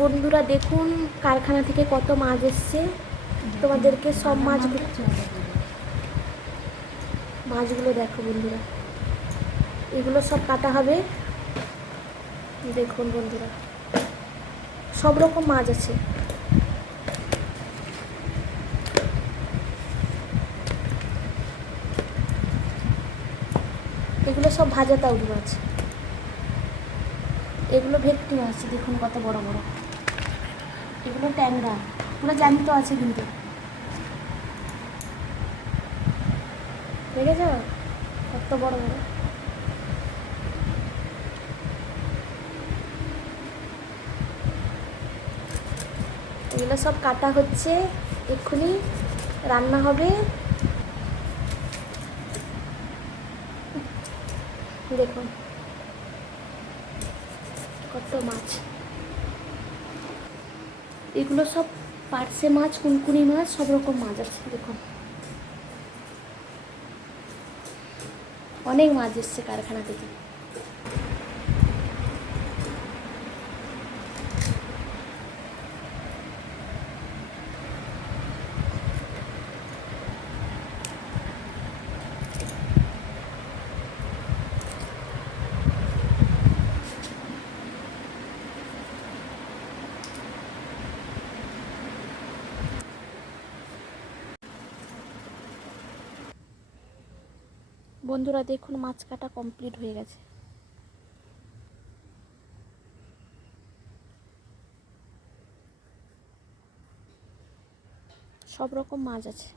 বন্ধুরা দেখুন কারখানা থেকে কত মাছ এসছে, তোমাদেরকে সব মাছগুলো দেখো বন্ধুরা, এগুলো সব কাটা হবে। দেখুন বন্ধুরা সব রকম মাছ আছে। এগুলো সব ভাজা তাউরি মাছ, এগুলো ভেটকি মাছ দেখুন কত বড় বড়, এগুলো ট্যাংরা, পুরো জ্যান্ত আছে কিন্তু, দেখেছ কত বড় বড়। এগুলো সব কাটা হচ্ছে, এক্ষুনি রান্না হবে। দেখুন কত মাছ, এগুলো সব পার্শে মাছ, কুনকুনি মাছ, সব রকম মাছ আছে। দেখুন অনেক মাছ এসছে কারখানা থেকে। বন্ধুরা দেখুন মাছ কাটা কমপ্লিট হয়ে গেছে। সব রকম মাছ আছে।